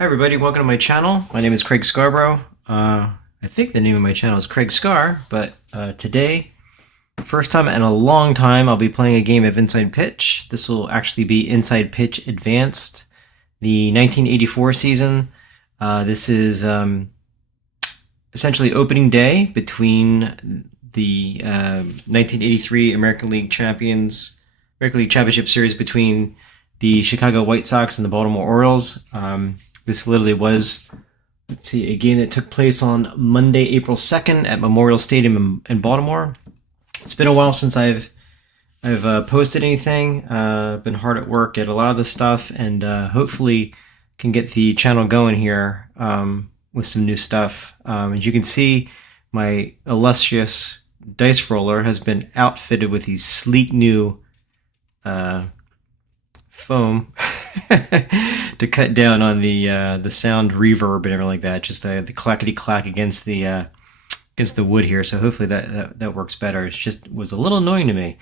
Hi everybody, welcome to my channel. My name is Craig Scarborough. I think the name of my channel is Craig Scar, but today, first time in a long time, I'll be playing a game of Inside Pitch. This will actually be Inside Pitch Advanced, the 1984 season. This is essentially opening day between the 1983 American League Championship Series between the Chicago White Sox and the Baltimore Orioles. This literally was, let's see, a game that took place on Monday, April 2nd at Memorial Stadium in Baltimore. It's been a while since I've posted anything. Been hard at work at a lot of this stuff, and hopefully can get the channel going here with some new stuff. As you can see, my illustrious dice roller has been outfitted with these sleek new foam to cut down on the sound reverb and everything like that. Just the clackety clack against the wood here. So hopefully that works better. It just was a little annoying to me.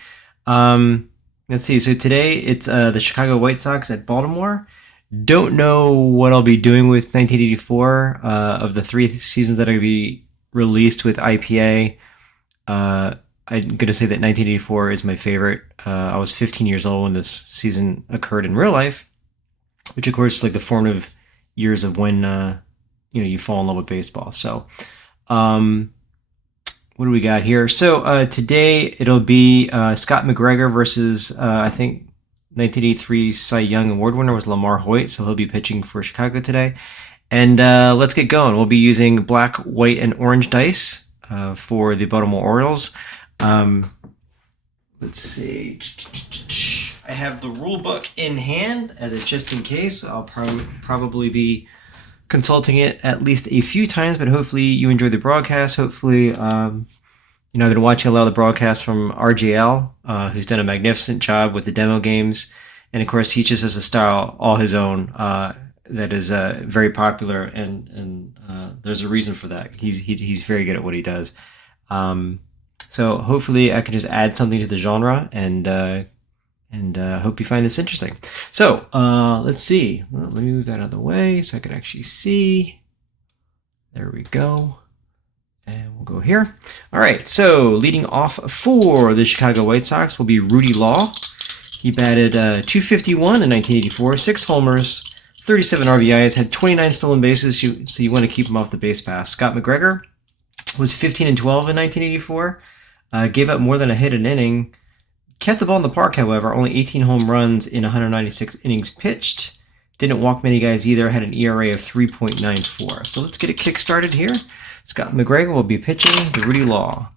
Let's see. So today it's the Chicago White Sox at Baltimore. Don't know what I'll be doing with 1984 of the 3 seasons that are going to be released with IPA. I'm going to say that 1984 is my favorite. I was 15 years old when this season occurred in real life, which of course is like the formative years of when you fall in love with baseball. So what do we got here? So today it'll be Scott McGregor versus I think 1983 Cy Young Award winner was Lamar Hoyt. So he'll be pitching for Chicago today. And let's get going. We'll be using black, white, and orange dice for the Baltimore Orioles. Let's see. I have the rule book in hand as a just in case. I'll probably be consulting it at least a few times, but hopefully you enjoy the broadcast. Hopefully, I've been watching a lot of the broadcasts from RGL, who's done a magnificent job with the demo games. And of course, he just has a style all his own that is very popular, and there's a reason for that. He's very good at what he does. So hopefully I can just add something to the genre, and hope you find this interesting. So let's see. Well, let me move that out of the way so I can actually see. There we go. And we'll go here. All right, so leading off for the Chicago White Sox will be Rudy Law. He batted .251 in 1984, 6 homers, 37 RBIs, had 29 stolen bases, so you want to keep him off the base pass. Scott McGregor was 15 and 12 in 1984. Gave up more than a hit an inning. Kept the ball in the park, however. Only 18 home runs in 196 innings pitched. Didn't walk many guys either. Had an ERA of 3.94. So let's get it kick-started here. Scott McGregor will be pitching to Rudy Law.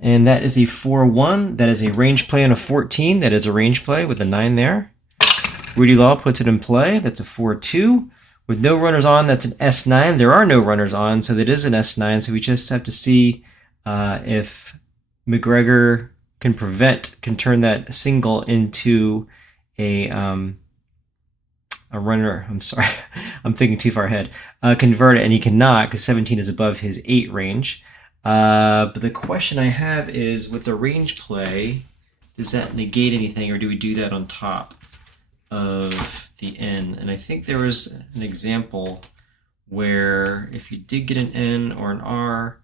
And that is a 4-1. That is a range play on a 14. That is a range play with a 9 there. Rudy Law puts it in play. That's a 4-2. With no runners on, that's an S9. There are no runners on, so that is an S9. So we just have to see if McGregor can turn that single into a runner. I'm sorry, I'm thinking too far ahead. Convert it, and he cannot because 17 is above his 8 range. But the question I have is, with the range play, does that negate anything, or do we do that on top of the N? And I think there was an example where if you did get an N or an R,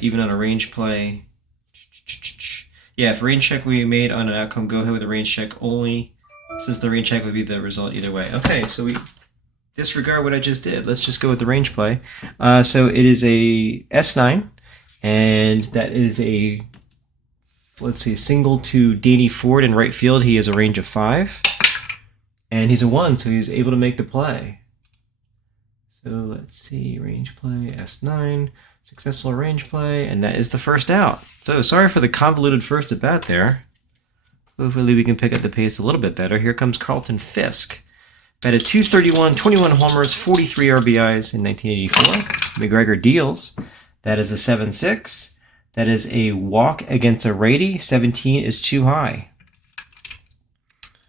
even on a range play, yeah, if range check we made on an outcome, go ahead with a range check only, since the range check would be the result either way. Okay, so we disregard what I just did. Let's just go with the range play. So it is a S9, and that is a, let's see, single to Danny Ford in right field. He has a range of 5, and he's a 1, so he's able to make the play. So let's see, range play, S9, successful range play, and that is the first out. So sorry for the convoluted first at bat there. Hopefully we can pick up the pace a little bit better. Here comes Carlton Fisk. Batted .231, 21 homers, 43 RBIs in 1984. McGregor deals. That is a 7-6. That is a walk against a righty. 17 is too high.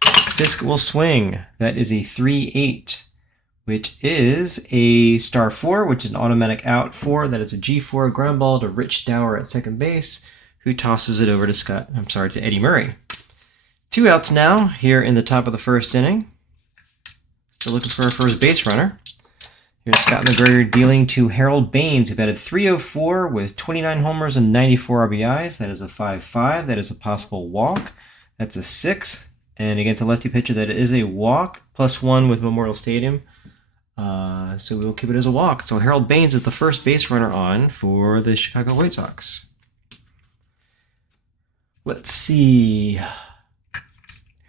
Fisk will swing. That is a 3-8. Which is a star 4, which is an automatic out 4. That is a G4 ground ball to Rich Dower at second base, who tosses it over to Eddie Murray. 2 outs now here in the top of the first inning. Still looking for a first base runner. Here's Scott McGregor dealing to Harold Baines, who batted 304 with 29 homers and 94 RBIs. That is a 5-5. That is a possible walk. That's a 6. And against a lefty pitcher, that is a walk, +1 with Memorial Stadium. So we will keep it as a walk. So Harold Baines is the first base runner on for the Chicago White Sox. Let's see.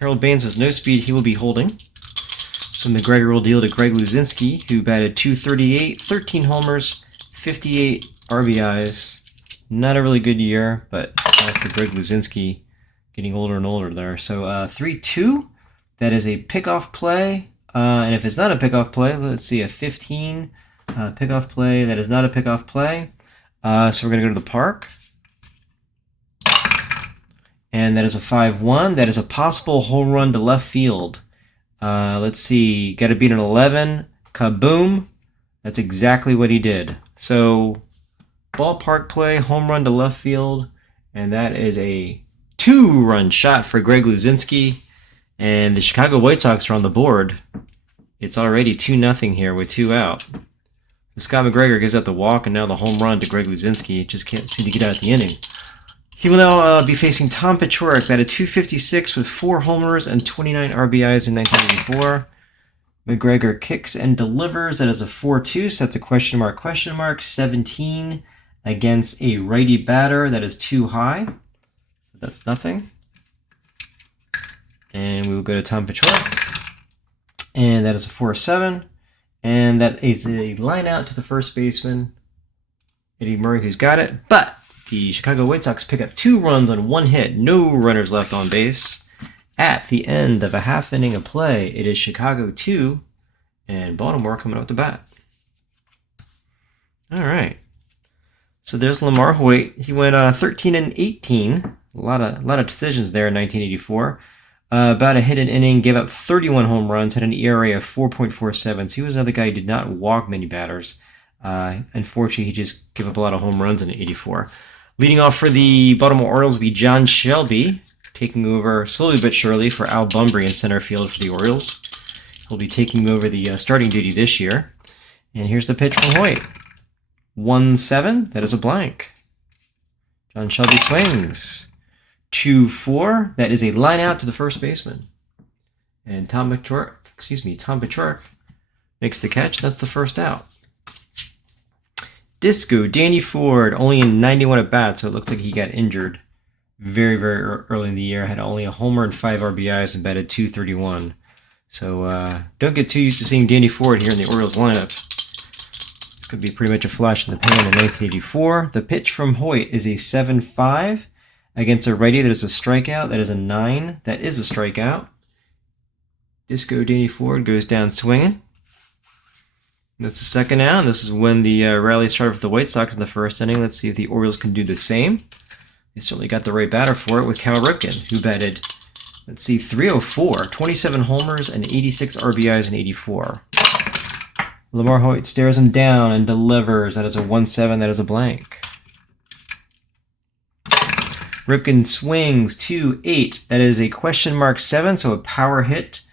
Harold Baines has no speed. He will be holding. So McGregor will deal to Greg Luzinski, who batted .238, 13 homers, 58 RBIs. Not a really good year, but after Greg Luzinski getting older and older there. So 3-2, that is a pickoff play. And if it's not a pickoff play, let's see, a 15 pickoff play. That is not a pickoff play. So we're going to go to the park. And that is a 5-1. That is a possible home run to left field. Let's see, got to beat an 11. Kaboom. That's exactly what he did. So ballpark play, home run to left field. And that is a 2-run shot for Greg Luzinski. And the Chicago White Sox are on the board. It's already 2-0 here with 2 out. So Scott McGregor gives out the walk and now the home run to Greg Luzinski. Just can't seem to get out the inning. He will now be facing Tom Paciorek, batted .256 with 4 homers and 29 RBIs in 1984. McGregor kicks and delivers. That is a 4-2, so that's a question mark, 17 against a righty batter. That is too high, so that's nothing. And we will go to Tom Paciorek, and that is a 4-7. And that is a line out to the first baseman, Eddie Murray, who's got it. But the Chicago White Sox pick up 2 runs on 1 hit, no runners left on base. At the end of a half inning of play, it is Chicago 2 and Baltimore coming out to bat. All right. So there's Lamar Hoyt. He went 13-18. A lot of decisions there in 1984. About a hit an inning, gave up 31 home runs, had an ERA of 4.47. So he was another guy who did not walk many batters. Unfortunately, he just gave up a lot of home runs in 84. Leading off for the Baltimore Orioles will be John Shelby, taking over slowly but surely for Al Bumbry in center field for the Orioles. He'll be taking over the starting duty this year. And here's the pitch from Hoyt. 1-7, that is a blank. John Shelby swings. 2-4, that is a line out to the first baseman. And Tom Paciorek makes the catch. That's the first out. Disco, Danny Ford, only in 91 at-bats, so it looks like he got injured very, very early in the year. Had only a homer and 5 RBIs and batted .231. So don't get too used to seeing Danny Ford here in the Orioles lineup. This could be pretty much a flash in the pan in 1984. The pitch from Hoyt is a 7-5 against a righty. That is a strikeout. That is a 9. That is a strikeout. Disco Danny Ford goes down swinging. That's the second out. This is when the rally started for the White Sox in the first inning. Let's see if the Orioles can do the same. They certainly got the right batter for it with Cal Ripken, who batted, let's see, .304, 27 homers and 86 RBIs in 84. Lamar Hoyt stares him down and delivers. That is a 1-7. That is a blank. Ripken swings 2-8. That is a question mark 7, so a power hit.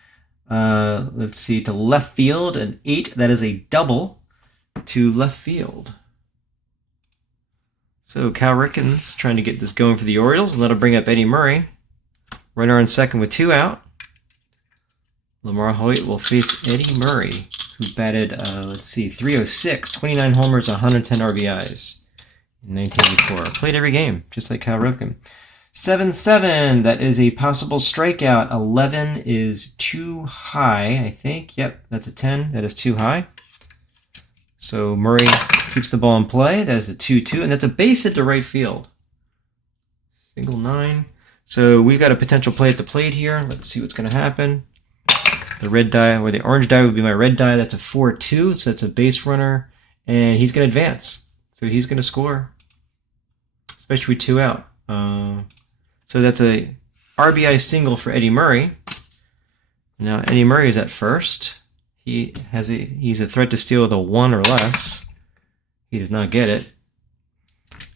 Let's see, to left field, an 8. That is a double to left field. So Cal Ripken's trying to get this going for the Orioles, and that'll bring up Eddie Murray. Runner on second with 2 out. Lamar Hoyt will face Eddie Murray, who batted, let's see, .306, 29 homers, 110 RBIs in 1984. Played every game, just like Cal Ripken. 7-7, that is a possible strikeout. 11 is too high, I think. Yep, that's a 10. That is too high. So Murray keeps the ball in play. That is a 2-2, and that's a base hit to right field. Single 9. So we've got a potential play at the plate here. Let's see what's going to happen. The red die, or the orange die would be my red die. That's a 4-2, so that's a base runner, and he's going to advance. So he's going to score, especially with 2 out. So that's a RBI single for Eddie Murray. Now Eddie Murray is at first. He's a threat to steal with a 1 or less. He does not get it.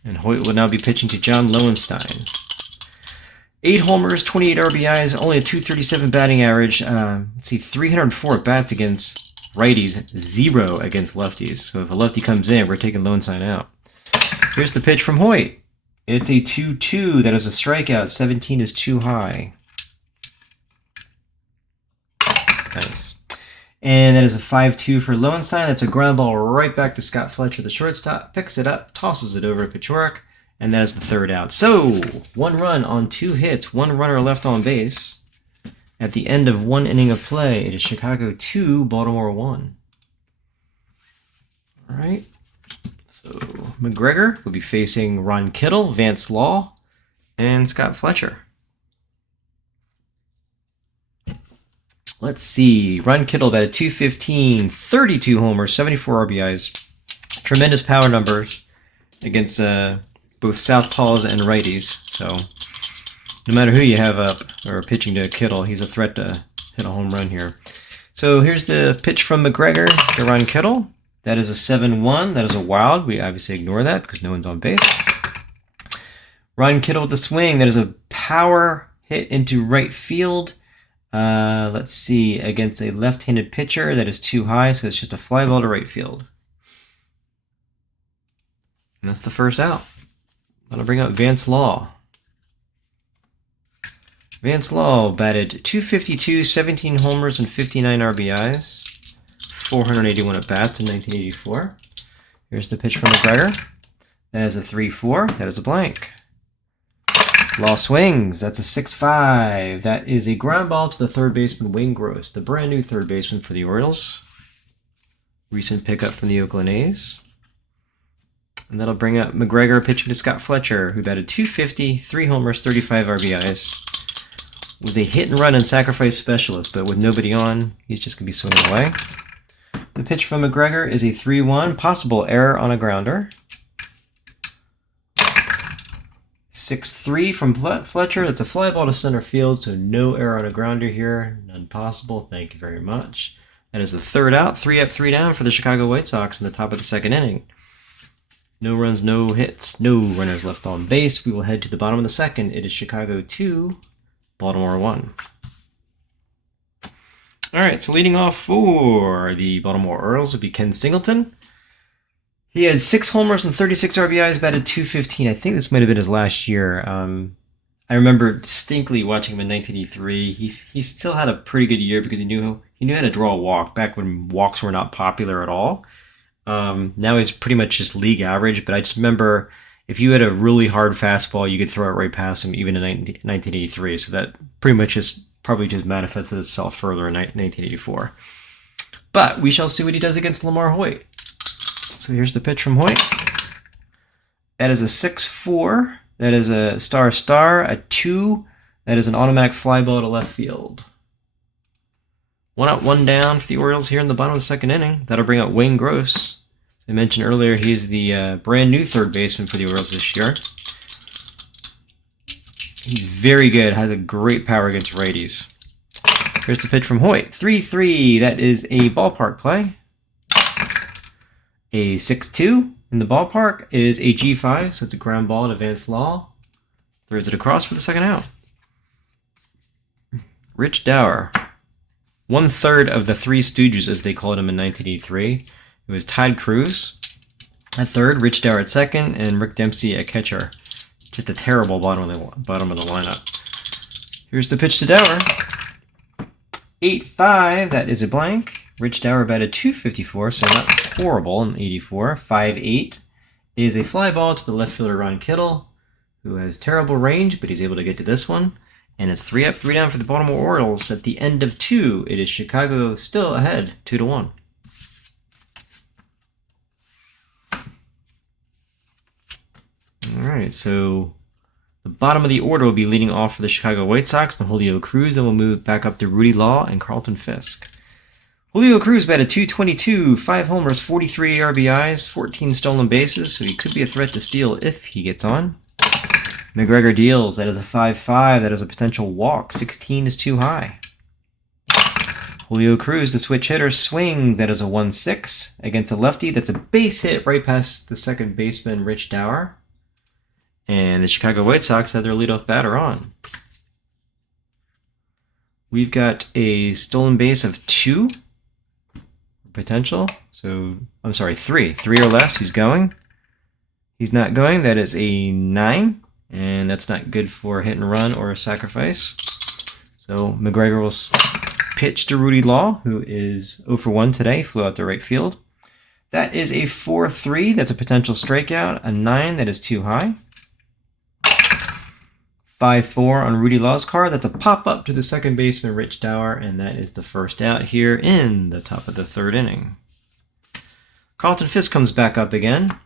And Hoyt will now be pitching to John Lowenstein. 8 homers, 28 RBIs, only a .237 batting average. Let's see, 304 at-bats against Righties, 0 against lefties. So if a lefty comes in, we're taking lone sign out. Here's the pitch from Hoyt. It's a 2-2. That is a strikeout. 17 is too high. Nice. And that is a 5-2 for Lowenstein. That's a ground ball right back to Scott Fletcher, the shortstop. Picks it up, tosses it over to Paciorek, and that is the third out. So, 1 run on 2 hits, 1 runner left on base. At the end of 1 inning of play, it is Chicago 2, Baltimore 1. All right. So, McGregor will be facing Ron Kittle, Vance Law, and Scott Fletcher. Let's see. Ron Kittle batted .215, 32 homers, 74 RBIs. Tremendous power numbers against both southpaws and righties. So no matter who you have up or pitching to Kittle, he's a threat to hit a home run here. So here's the pitch from McGregor to Ron Kittle. That is a 7-1. That is a wild. We obviously ignore that because no one's on base. Ron Kittle with the swing. That is a power hit into right field. Let's see, against a left-handed pitcher, that is too high, so it's just a fly ball to right field. And that's the first out. I'm going to bring up Vance Law. Vance Law batted .252, 17 homers and 59 RBIs, 481 at-bats in 1984. Here's the pitch from McGregor. That is a 3-4. That is a blank. Law swings. That's a 6-5. That is a ground ball to the third baseman, Wayne Gross, the brand new third baseman for the Orioles. Recent pickup from the Oakland A's. And that'll bring up McGregor pitching to Scott Fletcher, who batted .250, 3 homers, 35 RBIs. Was a hit and run and sacrifice specialist, but with nobody on, he's just going to be swinging away. The pitch from McGregor is a 3-1, possible error on a grounder. 6-3 from Fletcher. That's a fly ball to center field, so no error on a grounder here. None possible. Thank you very much. That is the third out. 3 up, 3 down for the Chicago White Sox in the top of the second inning. No runs, no hits, no runners left on base. We will head to the bottom of the second. It is Chicago 2, Baltimore 1. All right, so leading off for the Baltimore Orioles would be Ken Singleton. He had 6 homers and 36 RBIs, batted .215. I think this might have been his last year. I remember distinctly watching him in 1983. He still had a pretty good year because he knew how to draw a walk back when walks were not popular at all. Now he's pretty much just league average, but I just remember if you had a really hard fastball, you could throw it right past him even in 1983. So that pretty much probably just manifested itself further in 1984. But we shall see what he does against Lamar Hoyt. So here's the pitch from Hoyt. That is a 6-4. That is a star, a 2. That is an automatic fly ball to left field. 1 out, 1 down for the Orioles here in the bottom of the second inning. That'll bring up Wayne Gross. As I mentioned earlier, he's the brand new third baseman for the Orioles this year. He's very good, has a great power against righties. Here's the pitch from Hoyt. 3-3. That is a ballpark play. A 6-2 in the ballpark is a G5, so it's a ground ball to Vance Law. Throws it across for the second out. Rich Dower. 1/3 of the Three Stooges, as they called him in 1983. It was Todd Cruz at third, Rich Dower at second, and Rick Dempsey at catcher. Just a terrible bottom of the lineup. Here's the pitch to Dower. 8-5, that is a blank. Rich Dower batted .254, so not horrible in 84. 5-8 is a fly ball to the left fielder Ron Kittle, who has terrible range, but he's able to get to this one. And it's 3 up, 3 down for the Baltimore Orioles. At the end of 2, it is Chicago still ahead, 2-1. All right, so the bottom of the order will be leading off for the Chicago White Sox and Julio Cruz, and we'll move back up to Rudy Law and Carlton Fisk. Julio Cruz batted .222, 5 homers, 43 RBIs, 14 stolen bases, so he could be a threat to steal if he gets on. McGregor deals. That is a 5-5. That is a potential walk. 16 is too high. Julio Cruz, the switch hitter, swings. That is a 1-6 against a lefty. That's a base hit right past the second baseman, Rich Dower. And the Chicago White Sox have their leadoff batter on. We've got a stolen base of 2. potential. So, I'm sorry, 3. 3 or less, he's going. He's not going, that is a 9. And that's not good for a hit and run or a sacrifice. So, McGregor will pitch to Rudy Law, who is 0 for 1 today, flew out to right field. That is a 4-3, that's a potential strikeout. A 9, that is too high. 5-4 on Rudy Law's card. That's a pop-up to the second baseman, Rich Dower, and that is the first out here in the top of the 3rd inning. Carlton Fisk comes back up again.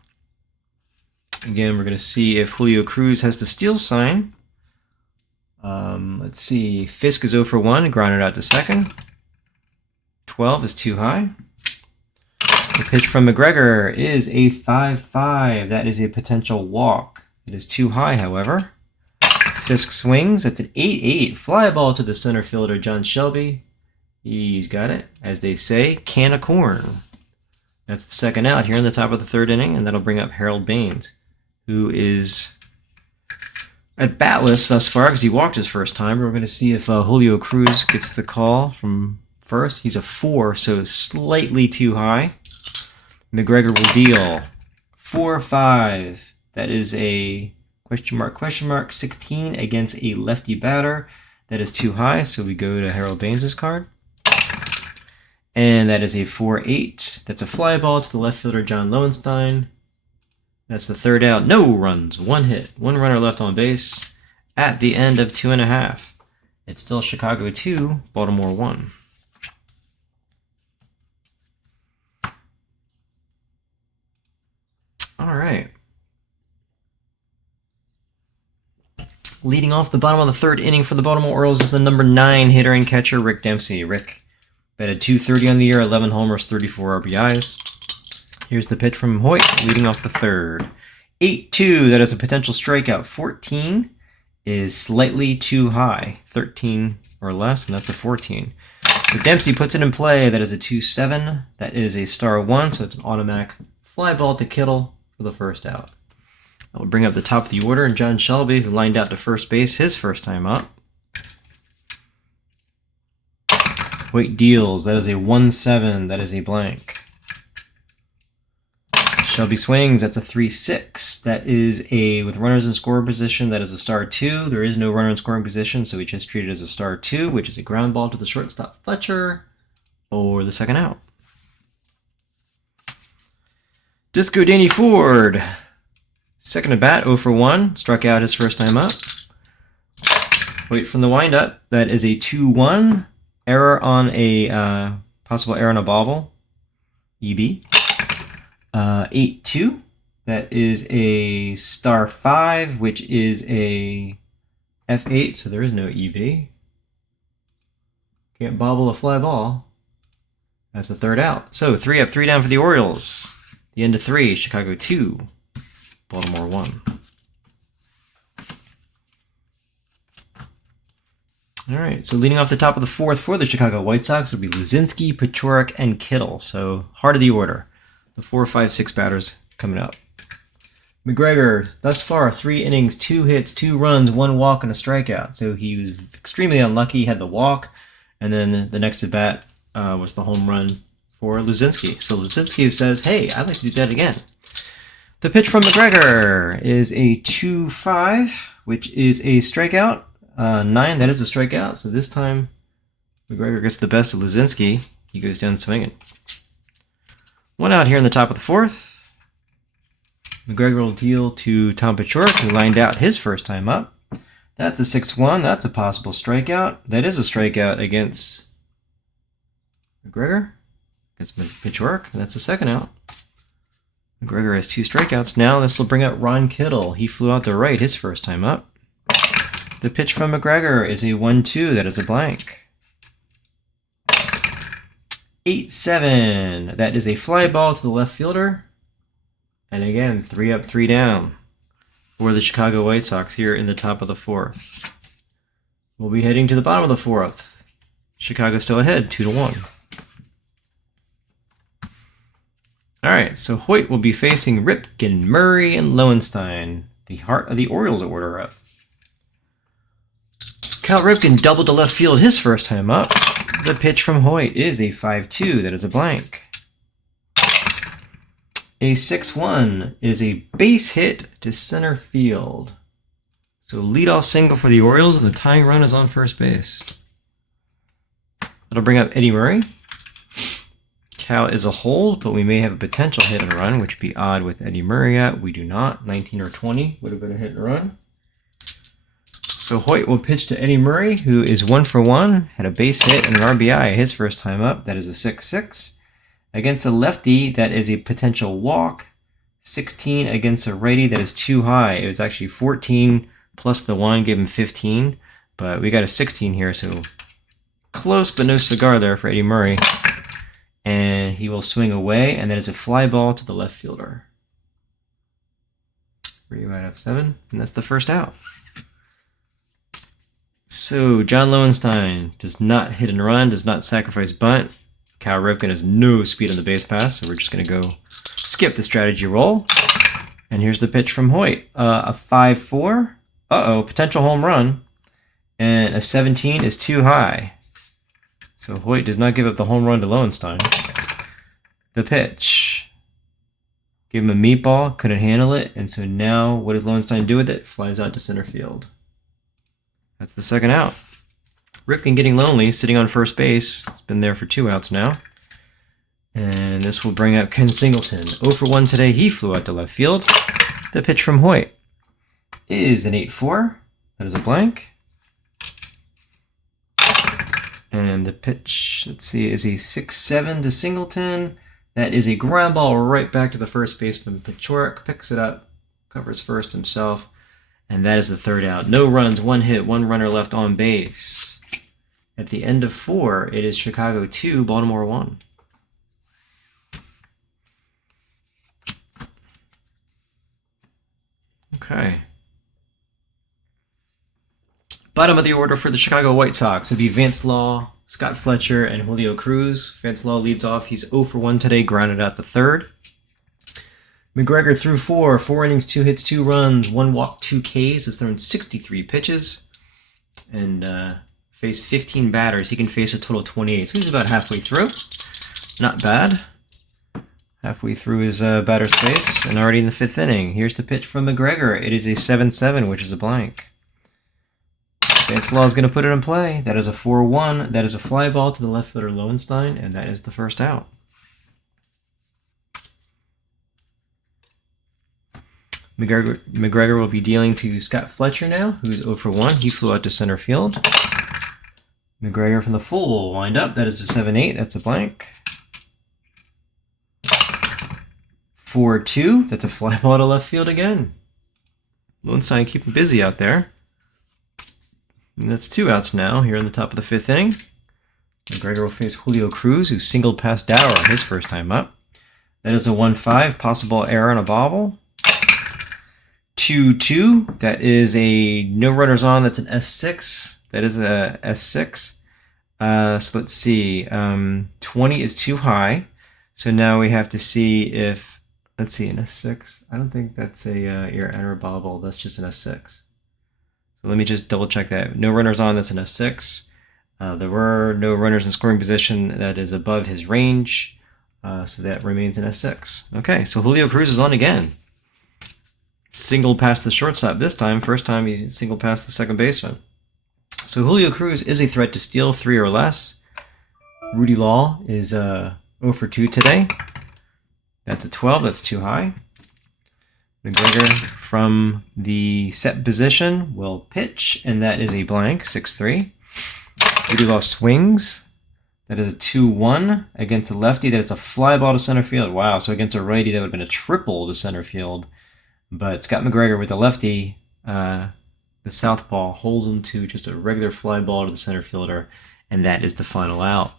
Again, we're going to see if Julio Cruz has the steal sign. Let's see. Fisk is 0 for 1, grounded out to second. 12 is too high. The pitch from McGregor is a 5-5. That is a potential walk. It is too high, however. Fisk swings. It's an 8-8. Fly ball to the center fielder, John Shelby. He's got it. As they say, can of corn. That's the second out here in the top of the 3rd inning, and that'll bring up Harold Baines, who is at batless thus far because he walked his first time. We're going to see if Julio Cruz gets the call from first. He's a 4, so slightly too high. McGregor will deal 4-5. That is a question mark, 16 against a lefty batter. That is too high, so we go to Harold Baines' card. And that is a 4-8. That's a fly ball to the left fielder, John Lowenstein. That's the 3rd out. No runs, 1 hit, 1 runner left on base at the end of 2.5. It's still Chicago 2, Baltimore 1. All right. Leading off the bottom of the 3rd inning for the Baltimore Orioles is the number 9 hitter and catcher, Rick Dempsey. Rick batted .230 on the year, 11 homers, 34 RBIs. Here's the pitch from Hoyt, leading off the 3rd. 8-2, that is a potential strikeout. 14 is slightly too high. 13 or less, and that's a 14. So Dempsey puts it in play. That is a 2-7. That is a star 1, so it's an automatic fly ball to Kittle for the first out. That will bring up the top of the order, and John Shelby, who lined out to first base his first time up. Hoyt deals. That is a 1-7. That is a blank. Shelby swings. That's a 3-6. That is a, with runners in scoring position, that is a star 2. There is no runner in scoring position, so we just treat it as a star 2, which is a ground ball to the shortstop, Fletcher, for the second out. Disco Danny Ford. Second at bat, 0 for 1. Struck out his first time up. Wait from the windup. That is a 2-1. Error on a, possible error on a bobble. EB. 8-2. That is a star 5, which is a F8, so there is no EB. Can't bobble a fly ball. That's the 3rd out. So 3 up, 3 down for the Orioles. The end of 3, Chicago 2, Baltimore 1. All right, so leading off the top of the 4th for the Chicago White Sox will be Luzinski, Paciorek, and Kittle. So heart of the order. The 4, 5, 6 batters coming up. McGregor, thus far, 3 innings, 2 hits, 2 runs, 1 walk, and a strikeout. So he was extremely unlucky. He had the walk, and then the next at bat was the home run for Luzinski. So Luzinski says, hey, I'd like to do that again. The pitch from McGregor is a 2-5, which is a strikeout. 9, that is a strikeout. So this time, McGregor gets the best of Luzinski. He goes down swinging. 1 out here in the top of the 4th. McGregor will deal to Tom Paciorek, who lined out his first time up. That's a 6-1. That's a possible strikeout. That is a strikeout against McGregor. Against Paciorek. That's the second out. McGregor has 2 strikeouts. Now this will bring up Ron Kittle. He flew out to right his first time up. The pitch from McGregor is a 1-2. That is a blank. 8-7. That is a fly ball to the left fielder. And again, 3 up, 3 down for the Chicago White Sox here in the top of the 4th. We'll be heading to the bottom of the 4th. Chicago still ahead, 2-1. All right, so Hoyt will be facing Ripken, Murray, and Lowenstein. The heart of the Orioles order up. Cal Ripken doubled to left field his first time up. The pitch from Hoyt is a 5-2. That is a blank. A 6-1 is a base hit to center field. So leadoff single for the Orioles, and the tying run is on first base. That'll bring up Eddie Murray. Count is a hold, but we may have a potential hit and run, which would be odd with Eddie Murray at. We do not. 19 or 20 would have been a hit and run. So Hoyt will pitch to Eddie Murray, who is 1 for 1, had a base hit and an RBI his first time up. That is a 6-6. Against a lefty, that is a potential walk. 16 against a righty, that is too high. It was actually 14 plus the 1, gave him 15. But we got a 16 here, so close but no cigar there for Eddie Murray. And he will swing away, and that is a fly ball to the left fielder. 3 out of 7, and that's the first out. So John Lowenstein does not hit and run, does not sacrifice bunt. Cal Ripken has no speed on the base pass, so we're just going to go skip the strategy roll. And here's the pitch from Hoyt. A 5-4. Potential home run. And a 17 is too high. So Hoyt does not give up the home run to Lowenstein. The pitch. Give him a meatball, couldn't handle it, and so now what does Lowenstein do with it? Flies out to center field. That's the second out. Ripken getting lonely, sitting on first base. It's been there for 2 outs now. And this will bring up Ken Singleton. 0 for 1 today, he flew out to left field. The pitch from Hoyt is an 8-4. That is a blank. And the pitch, let's see, is a 6-7 to Singleton. That is a ground ball right back to the first baseman. Pachorik picks it up, covers first himself, and that is the third out. No runs, 1 hit, 1 runner left on base. At the end of 4, it is Chicago 2, Baltimore 1. Okay. Bottom of the order for the Chicago White Sox would be Vance Law, Scott Fletcher, and Julio Cruz. Vance Law leads off. He's 0 for 1 today, grounded out the third. McGregor threw 4 innings, 2 hits, 2 runs, 1 walk, 2 Ks. Has thrown 63 pitches and faced 15 batters. He can face a total of 28. So he's about halfway through. Not bad. Halfway through his batter space and already in the 5th inning. Here's the pitch from McGregor. It is a 7-7, which is a blank. Vance Law is going to put it in play. That is a 4-1. That is a fly ball to the left fielder Lowenstein, and that is the first out. McGregor will be dealing to Scott Fletcher now, who's 0 for 1. He flew out to center field. McGregor from the full will wind up. That is a 7-8. That's a blank. 4-2. That's a fly ball to left field again. Lowenstein keeping busy out there. And that's 2 outs now here in the top of the 5th inning. McGregor will face Julio Cruz, who singled past Dower on his first time up. That is a 1-5, possible error on a bobble. 2-2, that is a no runners on, that's an S6. That is a S6. So let's see, 20 is too high. So now we have to see if, let's see, an S6. I don't think that's a error bobble, that's just an S6. So let me just double check that. No runners on, that's an S6. There were no runners in scoring position, that is above his range. So that remains an S6. Okay, so Julio Cruz is on again. Single past the shortstop this time. First time he singled past the second baseman. So Julio Cruz is a threat to steal 3 or less. Rudy Law is 0 for 2 today. That's a 12, that's too high. McGregor from the set position will pitch, and that is a blank, 6-3. Rudy Law swings. That is a 2-1 against a lefty. That is a fly ball to center field. Wow, so against a righty, that would have been a triple to center field. But Scott McGregor with the lefty, the southpaw, holds him to just a regular fly ball to the center fielder, and that is the final out.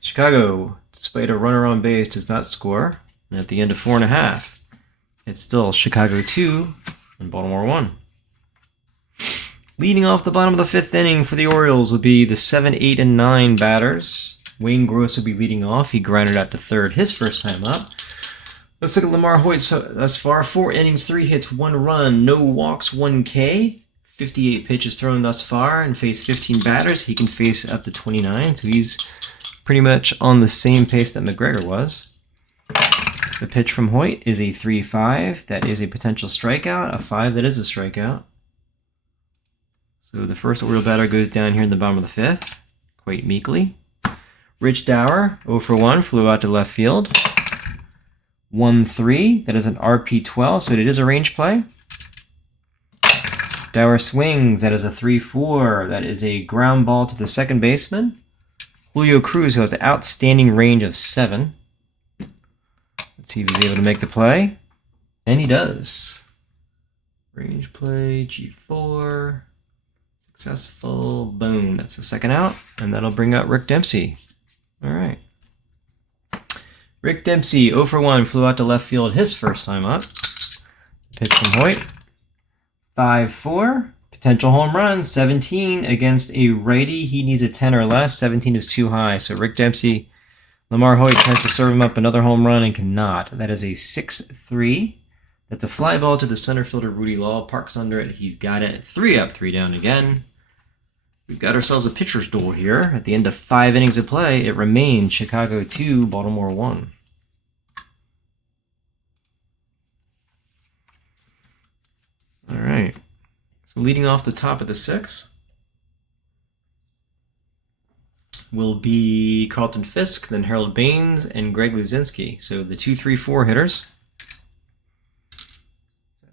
Chicago, despite a runner on base, does not score. And at the end of 4.5, it's still Chicago 2 and Baltimore 1. Leading off the bottom of the 5th inning for the Orioles will be the 7, 8, and 9 batters. Wayne Gross will be leading off. He grounded out to third his first time up. Let's look at Lamar Hoyt thus far. 4 innings, 3 hits, 1 run, no walks, 1 K. 58 pitches thrown thus far and faced 15 batters. He can face up to 29, so he's pretty much on the same pace that McGregor was. The pitch from Hoyt is a 3-5. That is a potential strikeout. A 5, that is a strikeout. So the first Oriole batter goes down here in the bottom of the 5th, quite meekly. Rich Dower, 0 for 1, flew out to left field. 1-3, that is an RP12, so it is a range play. Dower swings, that is a 3-4, that is a ground ball to the second baseman. Julio Cruz, who has an outstanding range of 7. Let's see if he's able to make the play. And he does. Range play, G4. Successful. Boom. That's the second out. And that'll bring up Rick Dempsey. All right. Rick Dempsey, 0 for 1, flew out to left field his first time up. Pitch from Hoyt. 5-4. Potential home run, 17 against a righty. He needs a 10 or less. 17 is too high. So Rick Dempsey, Lamar Hoyt tries to serve him up another home run and cannot. That is a 6-3. That's a fly ball to the center fielder, Rudy Law. Parks under it. He's got it. 3 up, 3 down again. We've got ourselves a pitcher's duel here. At the end of 5 innings of play, it remains Chicago 2, Baltimore 1. All right. So leading off the top of the 6 will be Carlton Fisk, then Harold Baines, and Greg Luzinski. So the 2-3-4 hitters.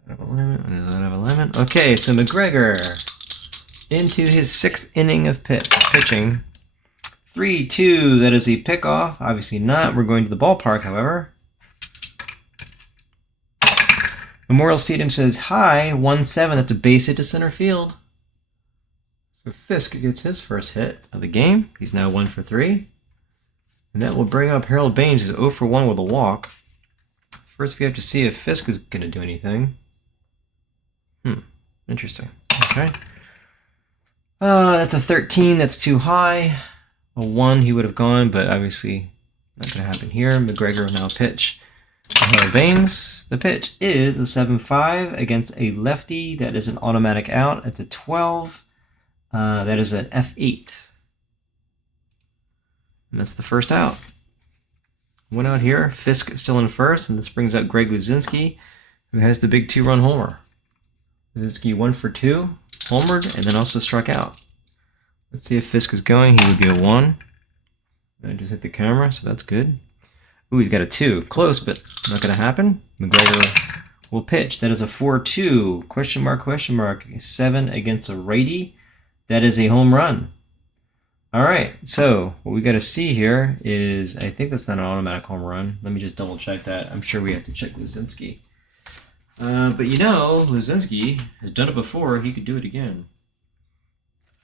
Does that have a limit? Okay, so McGregor into his 6th inning of pitching. 3-2, that is a pickoff. Obviously not. We're going to the ballpark, however. Memorial Stadium says hi, 1-7. That's a base hit to center field. So Fisk gets his first hit of the game. He's now 1 for 3. And that will bring up Harold Baines, who's 0 for 1 with a walk. First, we have to see if Fisk is going to do anything. Interesting. Okay. That's a 13. That's too high. A 1, he would have gone, but obviously not going to happen here. McGregor will now pitch. Harold Baines. The pitch is a 7-5 against a lefty. That is an automatic out. It's a 12. That is an F8. And that's the first out. One out here. Fisk still in first, and this brings up Greg Luzinski, who has the big 2-run homer. Luzinski 1 for 2, homered, and then also struck out. Let's see if Fisk is going. He would be a 1. I just hit the camera, so that's good. Ooh, he's got a 2. Close, but not going to happen. McGregor will pitch. That is a 4-2. Question mark, question mark. 7 against a righty. That is a home run. All right, so what we got to see here is, I think that's not an automatic home run. Let me just double check that. I'm sure we have to check Luzinski. But you know, Luzinski has done it before. He could do it again.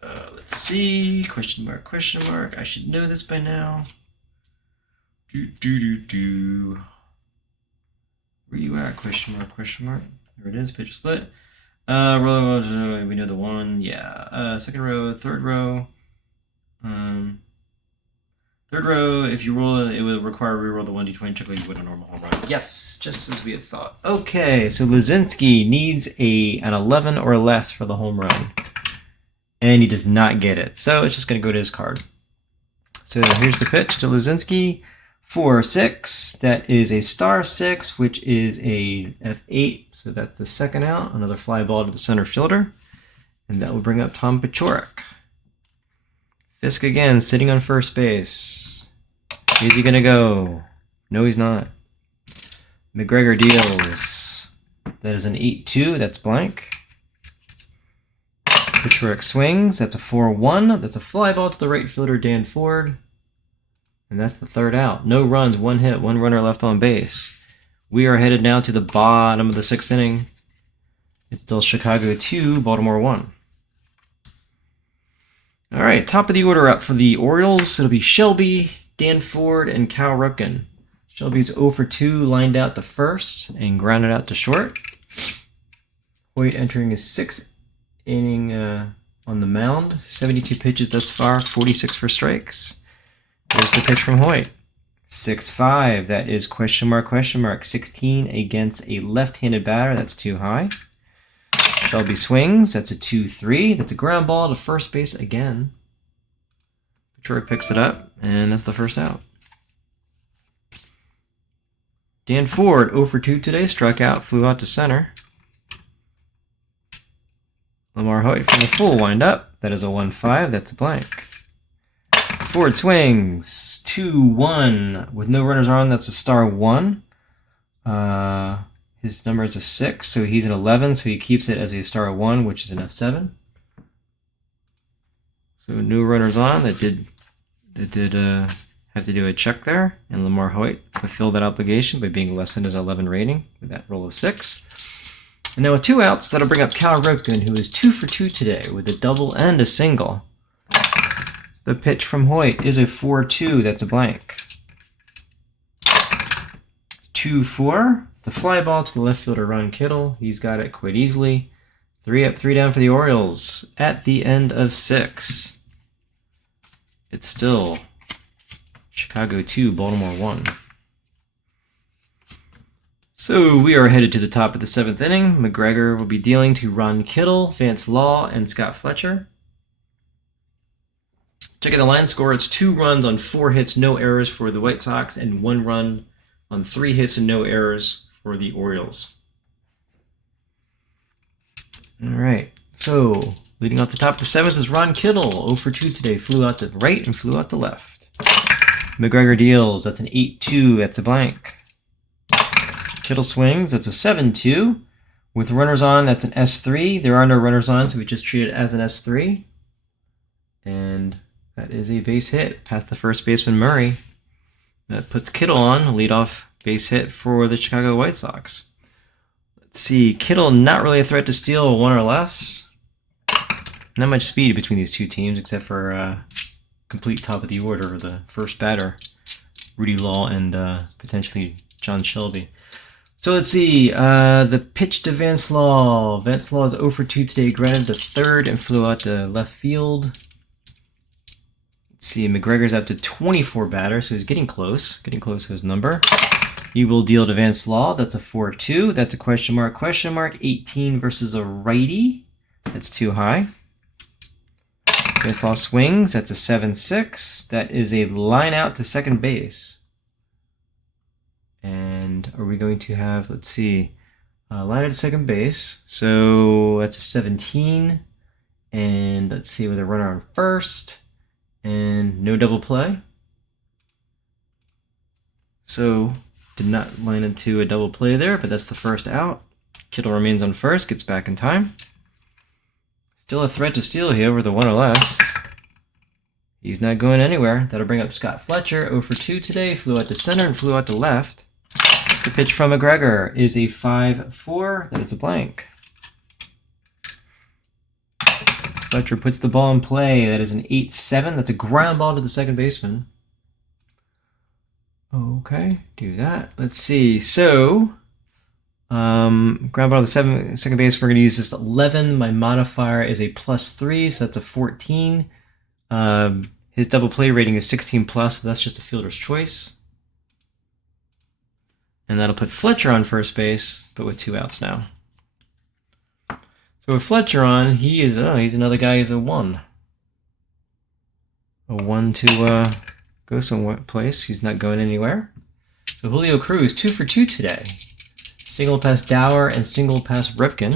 Let's see. Question mark, question mark. I should know this by now. Where you at? Question mark, question mark. There it is. Pitch split. We know the 1. Yeah. Second row, third row. Third row, if you roll it, it will require reroll the 1d20 check like you would a normal home run. Yes, just as we had thought. Okay, so Luzinski needs an 11 or less for the home run. And he does not get it. So it's just going to go to his card. So here's the pitch to Luzinski. 4-6. That is a star 6, which is a F8. So that's the second out. Another fly ball to the center fielder. And that will bring up Tom Paciorek. Fisk again, sitting on first base. Is he going to go? No, he's not. McGregor deals. That is an 8-2. That's blank. Paciorek swings. That's a 4-1. That's a fly ball to the right fielder, Dan Ford. And that's the third out. No runs, 1 hit, 1 runner left on base. We are headed now to the bottom of the 6th inning. It's still Chicago 2, Baltimore 1. All right, top of the order up for the Orioles. It'll be Shelby, Dan Ford, and Cal Ripken. Shelby's 0 for 2, lined out to first and grounded out to short. Hoyt entering his 6th inning on the mound. 72 pitches thus far, 46 for strikes. Here's the pitch from Hoyt. 6-5. That is question mark, question mark. 16 against a left-handed batter. That's too high. Shelby swings. That's a 2-3. That's a ground ball to first base again. Paciorek picks it up, and that's the first out. Dan Ford, 0 for 2 today, struck out, flew out to center. Lamar Hoyt for the full windup. That is a 1-5. That's a blank. Ford swings 2-1 with no runners on. That's a star 1. His number is a 6, so he's an 11, so he keeps it as a star 1, which is an F7. So no runners on. That did have to do a check there, and Lamar Hoyt fulfilled that obligation by being less than his 11 rating with that roll of 6. And now with 2 outs, that'll bring up Cal Ripken, who is 2 for 2 today with a double and a single. The pitch from Hoyt is a 4-2. That's a blank. 2-4. The fly ball to the left fielder, Ron Kittle. He's got it quite easily. 3 up, 3 down for the Orioles at the end of 6. It's still Chicago 2, Baltimore 1. So we are headed to the top of the 7th inning. McGregor will be dealing to Ron Kittle, Vance Law, and Scott Fletcher. Checking the line score, it's 2 runs on 4 hits, no errors for the White Sox, and 1 run on 3 hits and no errors for the Orioles. All right, so leading off the top of the 7th is Ron Kittle, 0 for 2 today, flew out to the right and flew out to left. McGregor deals, that's an 8-2, that's a blank. Kittle swings, that's a 7-2. With runners on, that's an S3. There are no runners on, so we just treat it as an S3. And that is a base hit past the first baseman Murray. That puts Kittle on, a leadoff base hit for the Chicago White Sox. Let's see, Kittle not really a threat to steal, 1 or less. Not much speed between these two teams, except for complete top of the order, the first batter, Rudy Law and potentially John Shelby. So let's see, the pitch to Vance Law. Vance Law is 0 for 2 today, grounded to third and flew out to left field. Let's see, McGregor's up to 24 batters, so he's getting close to his number. He will deal to Vance Law. That's a 4-2. That's a question mark, 18 versus a righty. That's too high. Vance Law swings. That's a 7-6. That is a line out to second base. And are we going to have, let's see, line out to second base. So that's a 17. And let's see, with a runner on first. And no double play. So did not line into a double play there, but that's the first out. Kittle remains on first, gets back in time. Still a threat to steal here with a 1 or less. He's not going anywhere. That'll bring up Scott Fletcher, 0 for 2 today. Flew out to center and flew out to left. The pitch from McGregor is a 5-4. That is a blank. Fletcher puts the ball in play. That is an 8-7. That's a ground ball to the second baseman. Okay, do that. Let's see. So, ground ball to the second base. We're going to use this 11. My modifier is a +3, so that's a 14. His double play rating is 16+, so that's just a fielder's choice. And that'll put Fletcher on first base, but with 2 outs now. So with Fletcher on, he's another guy who's a 1. A 1 to go someplace. He's not going anywhere. So Julio Cruz, 2 for 2 today. Single past Dower and single past Ripken.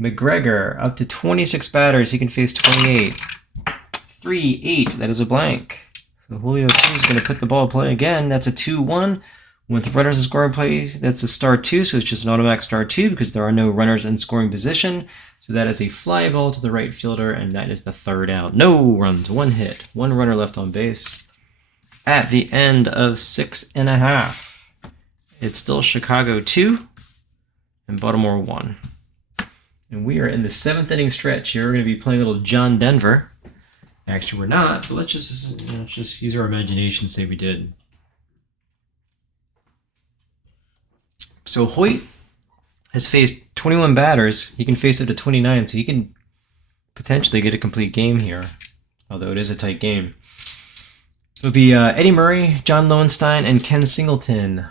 McGregor, up to 26 batters. He can face 28. 3-8. That is a blank. So Julio Cruz is going to put the ball in play again. That's a 2-1. With runners in scoring play, that's a star 2, so it's just an automatic star 2 because there are no runners in scoring position. So that is a fly ball to the right fielder, and that is the 3rd out. No runs, 1 hit, 1 runner left on base. At the end of 6.5, it's still Chicago 2 and Baltimore 1. And we are in the 7th inning stretch here. We're going to be playing a little John Denver. Actually, we're not, but let's just use our imagination, say we did. So Hoyt has faced 21 batters. He can face up to 29, so he can potentially get a complete game here, although it is a tight game. It'll be Eddie Murray, John Lowenstein, and Ken Singleton.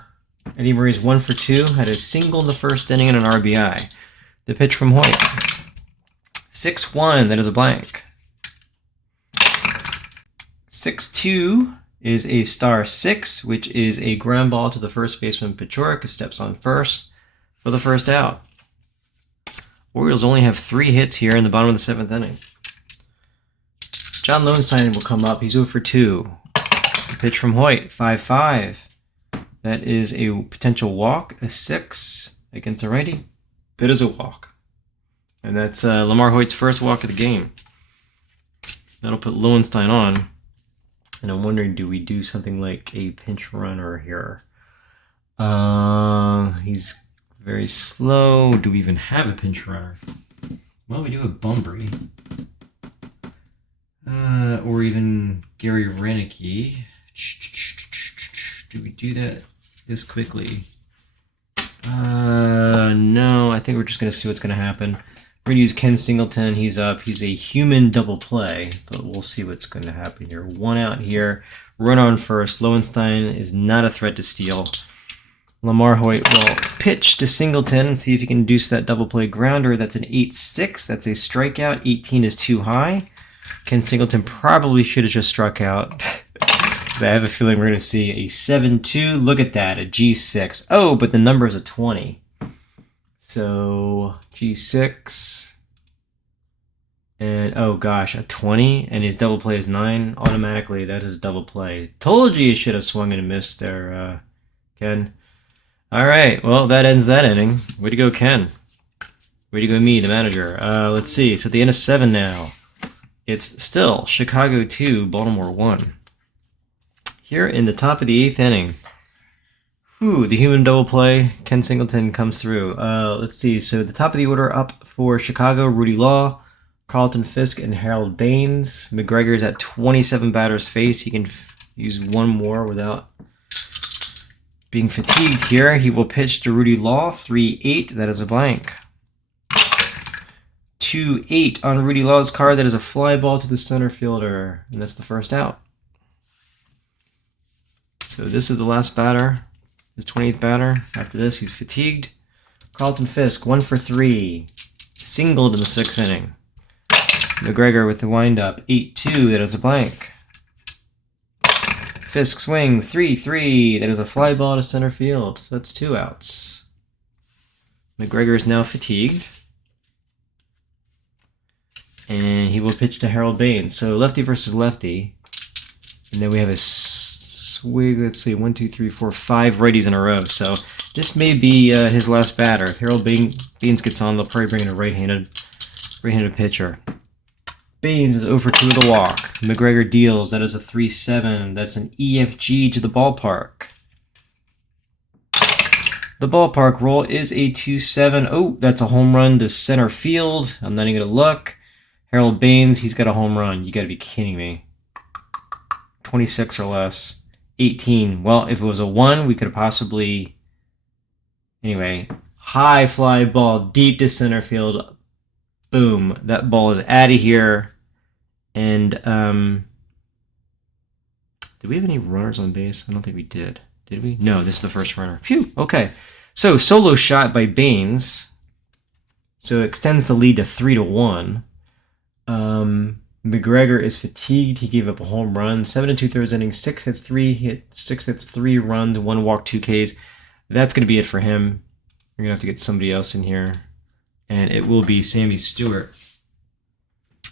Eddie Murray's 1 for 2, had a single in the first inning and an RBI. The pitch from Hoyt. 6-1, that is a blank. 6-2 is a star 6, which is a ground ball to the first baseman Pechoric, who steps on first for the first out. Orioles only have 3 hits here in the bottom of the 7th inning. John Lowenstein will come up. He's 0 for 2. Pitch from Hoyt, 5-5. That is a potential walk, a 6 against a righty. That is a walk. And that's Lamar Hoyt's first walk of the game. That'll put Lowenstein on. And I'm wondering, do we do something like a pinch runner here? He's very slow. Do we even have a pinch runner? Well, we do have Bunbury. Or even Gary Renicky. Do we do that this quickly? No, I think we're just going to see what's going to happen. We're going to use Ken Singleton. He's up. He's a human double play, but we'll see what's going to happen here. 1 out here. Run on first. Lowenstein is not a threat to steal. Lamar Hoyt will pitch to Singleton and see if he can induce that double play grounder. That's an 8-6. That's a strikeout. 18 is too high. Ken Singleton probably should have just struck out. I have a feeling we're going to see a 7-2. Look at that, a G6. Oh, but the number is a 20. So G6. And, oh gosh, a 20. And his double play is 9. Automatically, that is a double play. Told you should have swung and missed there, Ken. All right, well, that ends that inning. Way to go, Ken. Way to go, me, the manager. Let's see. So at the end of 7 now. It's still Chicago 2, Baltimore 1. Here in the top of the 8th inning. The human double play. Ken Singleton comes through. Let's see. So the top of the order up for Chicago, Rudy Law, Carlton Fisk, and Harold Baines. McGregor's at 27 batters face. He can use one more without being fatigued here. He will pitch to Rudy Law, 3-8. That is a blank. 2-8 on Rudy Law's card. That is a fly ball to the center fielder. And that's the first out. So this is the last batter. His 20th batter. After this, he's fatigued. Carlton Fisk, 1 for 3. Singled in the 6th inning. McGregor with the windup, 8-2. That is a blank. Fisk swing, 3-3. That is a fly ball to center field. So that's 2 outs. McGregor is now fatigued. And he will pitch to Harold Baines. So lefty versus lefty. And then we have a swing. Let's see, 1, 2, 3, 4, 5 righties in a row. So this may be his last batter. If Harold Baines gets on, they'll probably bring in a right-handed pitcher. Baines is 0 for 2 with a walk. McGregor deals. That is a 3-7. That's an EFG to the ballpark. The ballpark roll is a 2-7. Oh, that's a home run to center field. I'm not even going to look. Harold Baines, he's got a home run. You got to be kidding me. 26 or less. 18. Well, if it was a 1, we could have possibly... Anyway, high fly ball deep to center field. Boom. That ball is out of here. And, did we have any runners on base? I don't think we did. Did we? No, this is the first runner. Phew. Okay. So, solo shot by Baines. So, it extends the lead to 3-1. McGregor is fatigued. He gave up a home run. 7 2/3 innings, 6 hits, 3 runs, 1 walk, 2 Ks. That's going to be it for him. We're going to have to get somebody else in here. And it will be Sammy Stewart.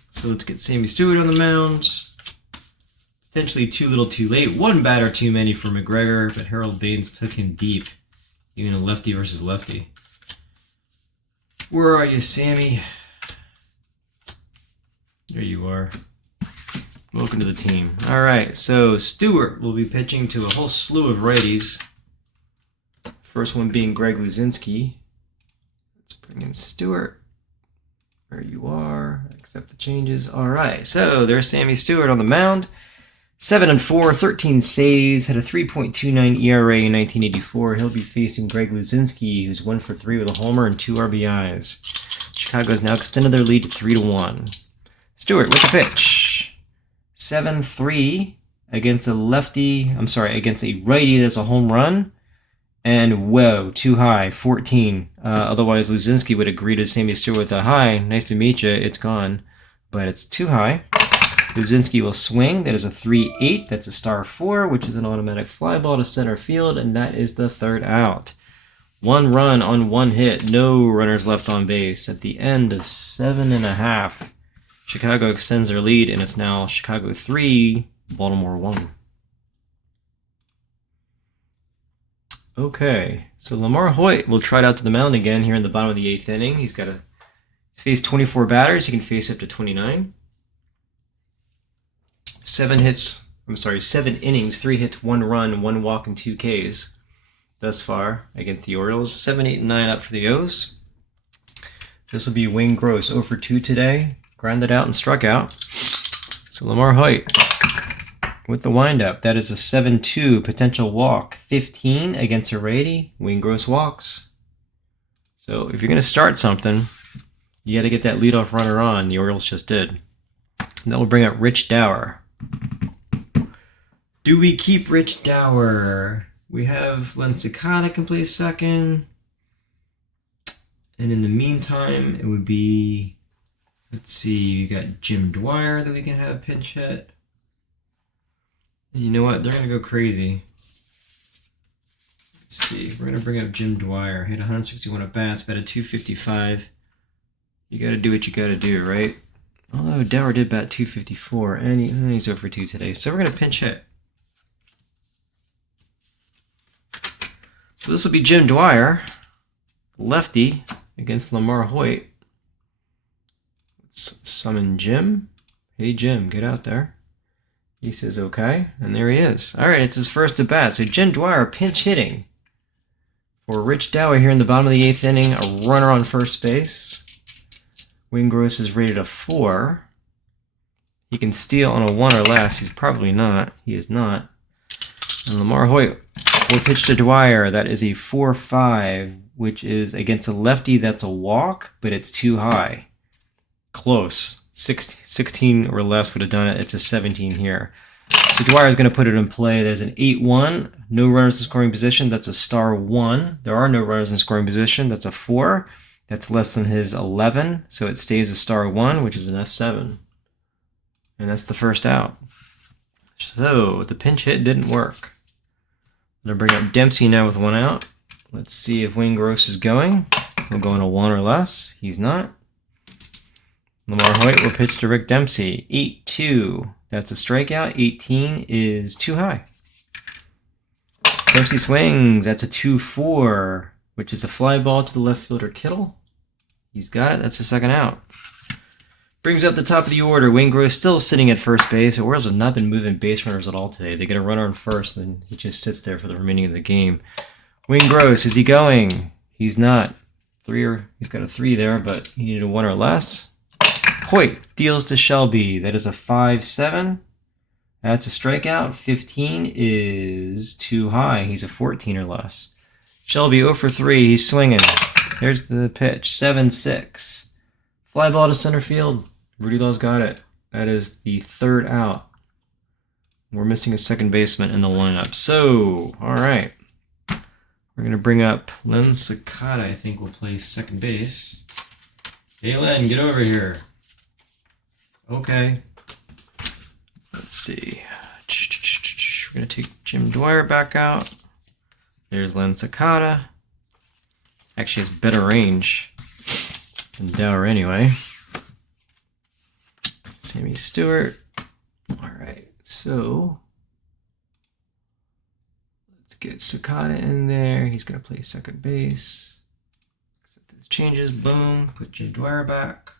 So let's get Sammy Stewart on the mound. Potentially too little too late. 1 batter too many for McGregor, but Harold Baines took him deep. Even a lefty versus lefty. Where are you, Sammy? There you are. Welcome to the team. All right, so Stewart will be pitching to a whole slew of righties. First one being Greg Luzinski. Let's bring in Stewart. There you are. Accept the changes. All right, so there's Sammy Stewart on the mound. 7-4, 13 saves, had a 3.29 ERA in 1984. He'll be facing Greg Luzinski, who's 1 for 3 with a homer and 2 RBIs. Chicago's now extended their lead to 3-1. Stewart with the pitch. 7-3 against a lefty. Against a righty that's a home run. And whoa, too high, 14. Otherwise, Luzinski would have greeted Sammy Stewart with a hi, nice to meet you, it's gone. But it's too high. Buzinski will swing. That is a 3-8. That's a star 4, which is an automatic fly ball to center field, and that is the third out. 1 run on 1 hit. No runners left on base. At the end of 7.5, Chicago extends their lead, and it's now Chicago 3, Baltimore 1. Okay, so Lamar Hoyt will trot out to the mound again here in the bottom of the 8th inning. He's faced 24 batters. He can face up to 29. 7 innings, 3 hits, 1 run, 1 walk, and 2 Ks thus far against the Orioles. 7, 8, and 9 up for the O's. This will be Wayne Gross 0 for 2 today. Grounded out and struck out. So Lamar Hoyt with the windup. That is a 7-2 potential walk. 15 against a righty. Wayne Gross walks. So if you're going to start something, you got to get that leadoff runner on. The Orioles just did. And that will bring up Rich Dower. Do we keep Rich Dower? We have Len Cicada can play second. And in the meantime, it would be, let's see, you got Jim Dwyer that we can have pinch hit. And you know what? They're going to go crazy. Let's see. We're going to bring up Jim Dwyer. Hit 161 at bats, batted 255. You got to do what you got to do, right? Although Dower did bat 254, and he's 0 for 2 today. So we're going to pinch hit. So this will be Jim Dwyer, lefty, against Lamar Hoyt. Let's summon Jim. Hey, Jim, get out there. He says okay, and there he is. All right, it's his first at bat. So Jim Dwyer pinch hitting for Rich Dower here in the bottom of the 8th inning. A runner on first base. Wayne Gross is rated a 4. He can steal on a 1 or less. He's probably not. He is not. And Lamar Hoyt will pitch to Dwyer. That is a 4-5, which is against a lefty. That's a walk, but it's too high. Close. 16 or less would have done it. It's a 17 here. So Dwyer is going to put it in play. There's an 8-1. No runners in scoring position. That's a star 1. There are no runners in scoring position. That's a 4. That's less than his 11. So it stays a star 1, which is an F7. And that's the first out. So the pinch hit didn't work. I'm going to bring up Dempsey now with 1 out. Let's see if Wayne Gross is going. He'll go in a 1 or less. He's not. Lamar Hoyt will pitch to Rick Dempsey. 8-2. That's a strikeout. 18 is too high. Dempsey swings. That's a 2-4, which is a fly ball to the left fielder Kittle. He's got it. That's the second out. Brings up the top of the order. Wayne Gross still sitting at first base. The Orioles have not been moving base runners at all today. They get a runner on first, and he just sits there for the remaining of the game. Wayne Gross, is he going? He's not. He's got a 3 there, but he needed a 1 or less. Hoyt deals to Shelby. That is a 5-7. That's a strikeout. 15 is too high. He's a 14 or less. Shelby 0 for 3. He's swinging. There's the pitch. 7-6. Fly ball to center field. Rudy Law's got it. That is the third out. We're missing a second baseman in the lineup. So, all right. We're going to bring up Len Cicada, I think, will play second base. Hey, Len, get over here. Okay. Let's see. We're going to take Jim Dwyer back out. There's Len Cicada. Actually has better range than Dower anyway. Sammy Stewart. All right, so let's get Cicada in there. He's going to play second base. Accept those changes. Boom. Put Jim Dwyer back.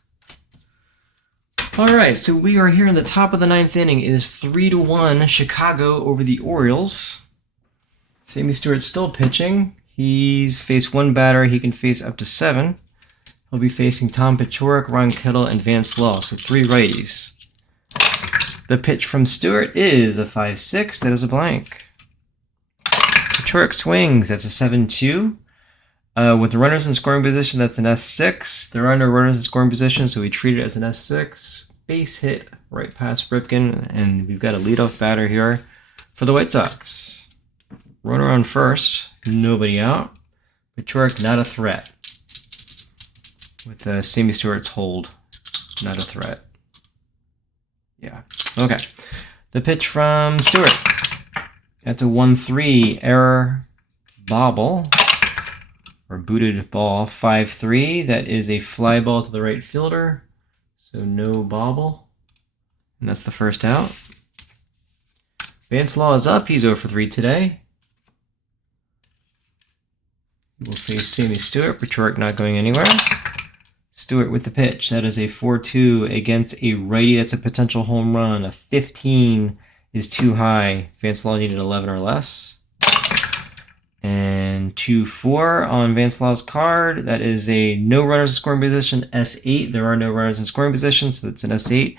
All right, so we are here in the top of the 9th inning. It is 3-1 Chicago over the Orioles. Sammy Stewart's still pitching. He's faced 1 batter. He can face up to 7. He'll be facing Tom Paciorek, Ron Kittle, and Vance Law, so 3 righties. The pitch from Stewart is a 5-6. That is a blank. Paciorek swings. That's a 7-2. With the runners in scoring position, that's an S6. There are no runners in scoring position, so we treat it as an S6. Base hit right past Ripken, and we've got a leadoff batter here for the White Sox. Runner on first, nobody out. Paciorek not a threat. With Sammy Stewart's hold, not a threat. Yeah. Okay. The pitch from Stewart. That's a 1-3 error bobble. Or booted ball. 5-3. That is a fly ball to the right fielder. So no bobble. And that's the first out. Vance Law is up. He's 0 for 3 today. We'll face Sammy Stewart. Patrick not going anywhere. Stewart with the pitch. That is a 4-2 against a righty. That's a potential home run. A 15 is too high. Vance Law needed 11 or less. And 2-4 on Vance Law's card. That is a no runners in scoring position, S8. There are no runners in scoring position, so that's an S8.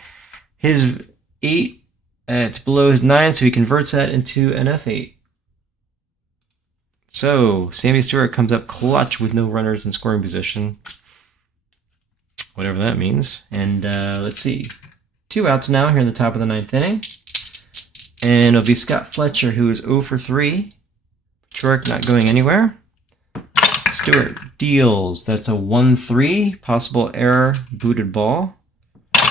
His 8, it's below his 9, so he converts that into an F8. So Sammy Stewart comes up clutch with no runners in scoring position. Whatever that means. And let's see. 2 outs now here in the top of the 9th inning. And it'll be Scott Fletcher, who is 0 for 3. Patrick not going anywhere. Stewart deals. That's a 1-3. Possible error, booted ball.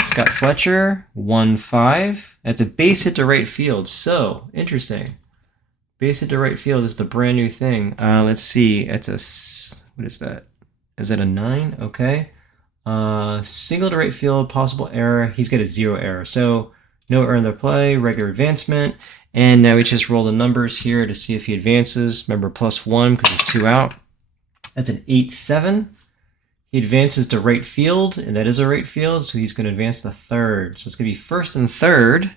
Scott Fletcher, 1-5. That's a base hit to right field. So, interesting. Base hit to right field is the brand new thing. Let's see. It's a... What is that? Is that a 9? Okay. Single to right field, possible error. He's got a 0 error. So, no error in the play, regular advancement. And now we just roll the numbers here to see if he advances. Remember, +1 because there's 2 out. That's an 8-7. He advances to right field, and that is a right field, so he's going to advance to third. So it's going to be first and third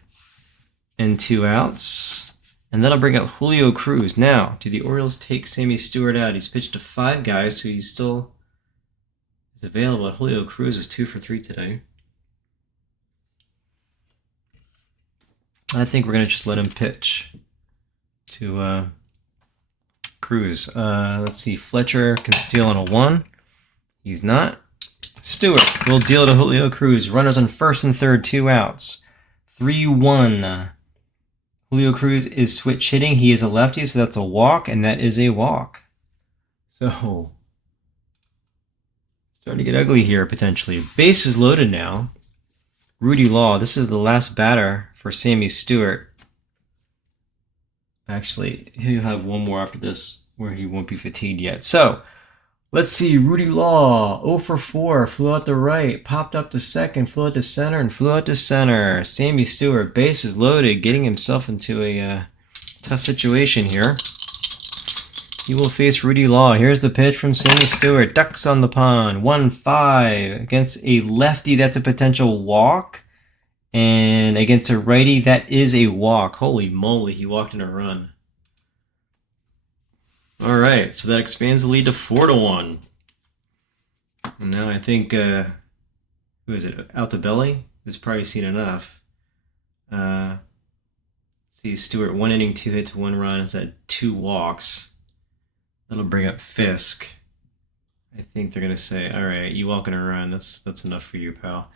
and 2 outs. And that'll bring up Julio Cruz. Now, do the Orioles take Sammy Stewart out? He's pitched to 5 guys, so he's still is available. Julio Cruz is 2 for 3 today. I think we're going to just let him pitch to Cruz. Let's see. Fletcher can steal on a 1. He's not. Stewart will deal to Julio Cruz. Runners on first and third, 2 outs. 3-1. Julio Cruz is switch hitting. He is a lefty, so that's a walk, and that is a walk. So, starting to get ugly here, potentially. Base is loaded now. Rudy Law, this is the last batter for Sammy Stewart. Actually, he'll have one more after this where he won't be fatigued yet. So, let's see. Rudy Law, 0 for 4, flew out to right, popped up to second, flew out to center, and flew out to center. Sammy Stewart, base is loaded, getting himself into a tough situation here. He will face Rudy Law. Here's the pitch from Sammy Stewart. Ducks on the pond. 1-5 against a lefty. That's a potential walk. And against a righty, that is a walk. Holy moly, he walked in a run. All right, so that expands the lead to 4-1. And now I think, who is it? Altobelli has probably seen enough. See, Stewart, 1 inning, 2 hits, 1 run. Is that 2 walks? That'll bring up Fisk. I think they're gonna say, "All right, you walk in a run. That's enough for you, pal."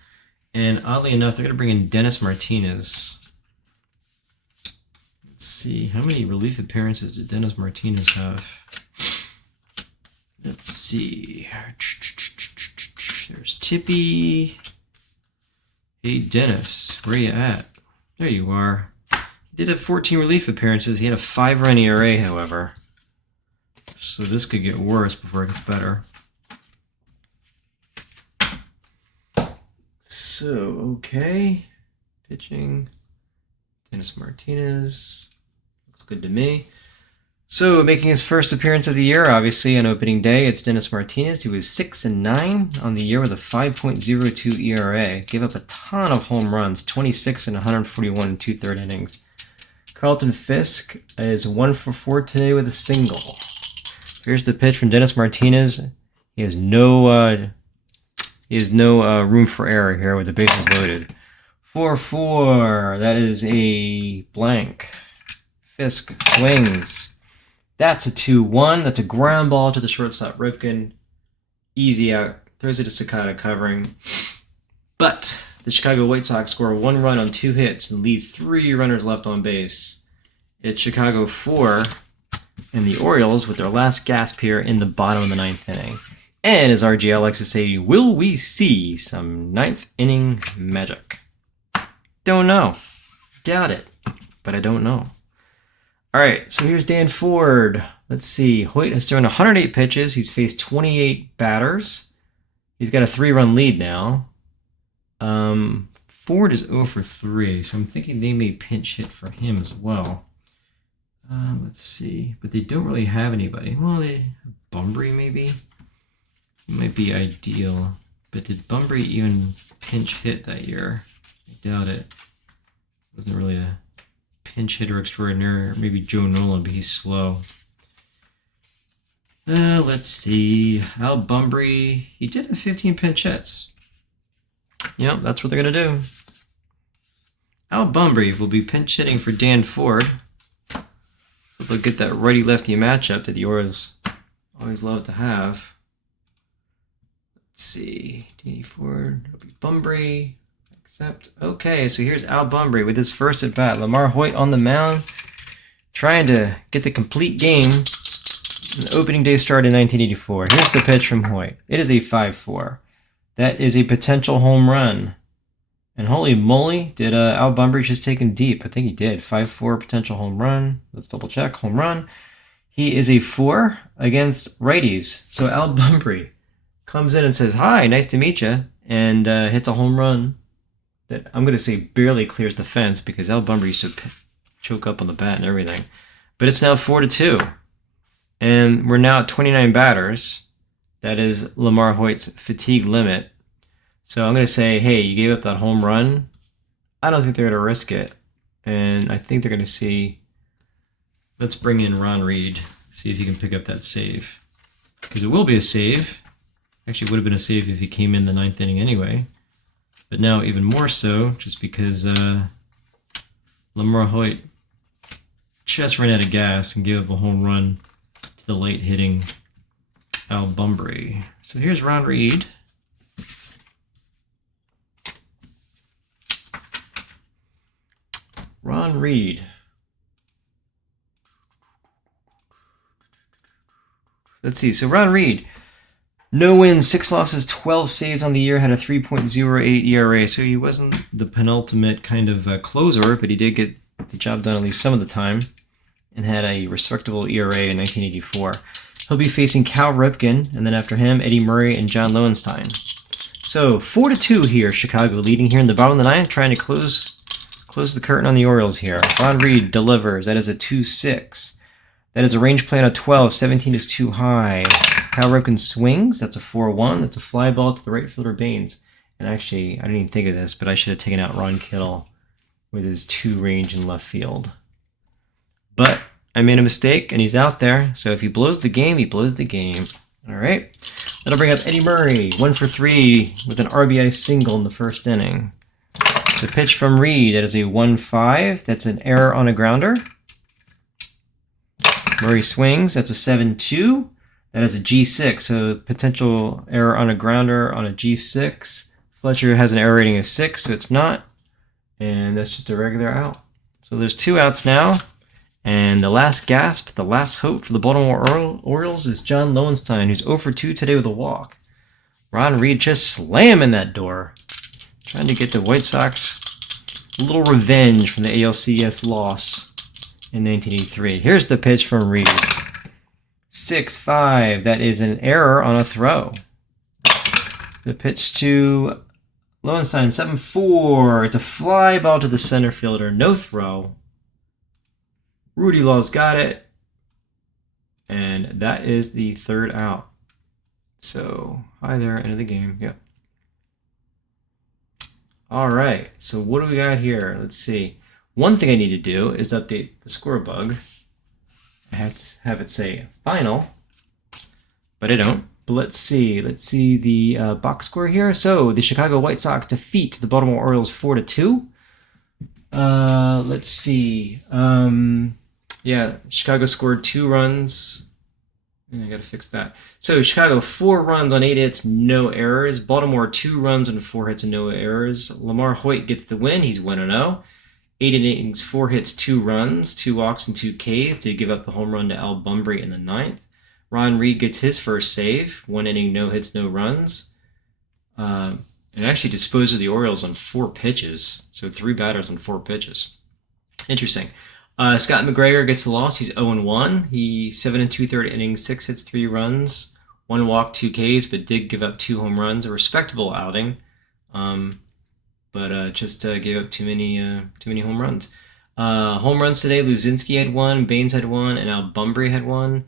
And oddly enough, they're gonna bring in Dennis Martinez. Let's see, how many relief appearances did Dennis Martinez have? Let's see. There's Tippy. Hey, Dennis, where you at? There you are. He did have 14 relief appearances. He had a 5-run ERA, however. So this could get worse before it gets better. So, okay. Pitching. Dennis Martinez. Looks good to me. So, making his first appearance of the year, obviously, on opening day, it's Dennis Martinez. He was 6-9 on the year with a 5.02 ERA. Gave up a ton of home runs, 26 and 141 in 2/3 innings. Carlton Fisk is 1 for 4 today with a single. Here's the pitch from Dennis Martinez. He has no room for error here with the bases loaded. 4-4. That is a blank. Fisk swings. That's a 2-1. That's a ground ball to the shortstop Ripken. Easy out. Throws it to Sakata covering. But the Chicago White Sox score 1 run on 2 hits and leave 3 runners left on base. It's Chicago 4. And the Orioles with their last gasp here in the bottom of the 9th inning. And as RGL likes to say, will we see some 9th inning magic? Don't know. Doubt it, but I don't know. All right, so here's Dan Ford. Let's see. Hoyt has thrown 108 pitches. He's faced 28 batters. He's got a 3-run lead now. Ford is 0 for 3, so I'm thinking they may pinch hit for him as well. Let's see. But they don't really have anybody. Well, they have Bunbury maybe. It might be ideal. But did Bunbury even pinch hit that year? I doubt it. Wasn't really a pinch hitter extraordinaire. Maybe Joe Nolan, but he's slow. Let's see. Al Bunbury, he did have 15 pinch hits. Yep, that's what they're going to do. Al Bunbury will be pinch hitting for Dan Ford. So they'll get that righty-lefty matchup that the Orioles always love to have. Let's see. Danny Ford, it'll be Bunbury. Accept. Okay, so here's Al Bunbury with his first at bat. Lamar Hoyt on the mound, trying to get the complete game. An opening day start in 1984. Here's the pitch from Hoyt. It is a 5-4. That is a potential home run. And holy moly, did Al Bunbury just take him deep? I think he did. 5-4 potential home run. Let's double check. Home run. He is a 4 against righties. So Al Bunbury comes in and says, "Hi, nice to meet you," and hits a home run that I'm going to say barely clears the fence because Al Bunbury used to choke up on the bat and everything. But it's now 4-2. And we're now at 29 batters. That is Lamar Hoyt's fatigue limit. So I'm going to say, hey, you gave up that home run. I don't think they're going to risk it. And I think they're going to see, let's bring in Ron Reed, see if he can pick up that save. Because it will be a save. Actually, it would have been a save if he came in the 9th inning anyway. But now even more so, just because Lamar Hoyt just ran out of gas and gave up a home run to the late-hitting Al Bunbury. So here's Ron Reed. Ron Reed. Let's see. So Ron Reed, no wins, 6 losses, 12 saves on the year, had a 3.08 ERA. So he wasn't the penultimate kind of closer, but he did get the job done at least some of the time and had a respectable ERA in 1984. He'll be facing Cal Ripken, and then after him, Eddie Murray and John Lowenstein. So 4-2 here, Chicago leading here in the bottom of the ninth, trying to close the curtain on the Orioles here. Ron Reed delivers. That is a 2-6. That is a range play on a 12. 17 is too high. Cal Ripken swings. That's a 4-1. That's a fly ball to the right fielder Baines. And actually, I didn't even think of this, but I should have taken out Ron Kittle with his 2 range in left field. But I made a mistake, and he's out there. So if he blows the game, he blows the game. All right. That'll bring up Eddie Murray, 1 for 3 with an RBI single in the first inning. The pitch from Reed, that is a 1-5. That's an error on a grounder. Murray swings. That's a 7-2. That is a G6, so potential error on a grounder on a G6. Fletcher has an error rating of 6, so it's not. And that's just a regular out. So there's 2 outs now. And the last gasp, the last hope for the Baltimore Orioles is John Lowenstein, who's 0 for 2 today with a walk. Ron Reed just slamming that door. Trying to get the White Sox a little revenge from the ALCS loss in 1983. Here's the pitch from Reed. 6-5. That is an error on a throw. The pitch to Lowenstein, 7-4. It's a fly ball to the center fielder. No throw. Rudy Law's got it. And that is the 3rd out. So, hi there, end of the game. Yep. All right, so what do we got here? Let's see. One thing I need to do is update the score bug. I have to have it say final, but I don't. But let's see. Let's see the box score here. So the Chicago White Sox defeat the Baltimore Orioles 4-2. Let's see. Yeah, Chicago scored 2 runs. I gotta fix that. So Chicago 4 runs on 8 hits, no errors. Baltimore 2 runs on 4 hits and no errors. Lamar Hoyt gets the win. He's 1-0. 8 innings, 4 hits, 2 runs, 2 walks, and 2 Ks to give up the home run to Al Bunbury in the 9th. Ron Reed gets his first save. 1 inning, no hits, no runs. and actually disposed of the Orioles on 4 pitches. So 3 batters on 4 pitches. Interesting. Scott McGregor gets the loss. He's 0-1. He 7 and 2/3 innings, 6 hits, 3 runs, 1 walk, 2 Ks, but did give up 2 home runs. A respectable outing, but just gave up too many home runs. Home runs today: Luzinski had 1, Baines had 1, and Albumbre had 1.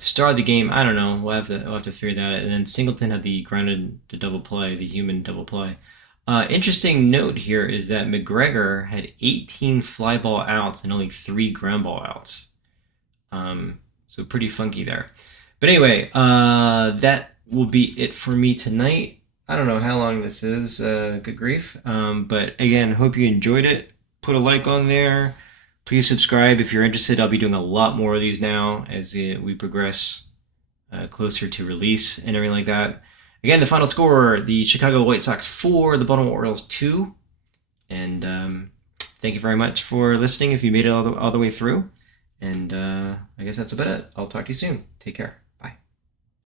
Star of the game, I don't know. We'll have to figure that out. And then Singleton had the grounded to double play, the human double play. Interesting note here is that McGregor had 18 fly ball outs and only 3 ground ball outs. So pretty funky there. But anyway, that will be it for me tonight. I don't know how long this is. Good grief. But again, hope you enjoyed it. Put a like on there. Please subscribe if you're interested. I'll be doing a lot more of these now as we progress closer to release and everything like that. Again, the final score, the Chicago White Sox 4, the Baltimore Orioles 2. And thank you very much for listening if you made it all the way through. And I guess that's about it. I'll talk to you soon. Take care.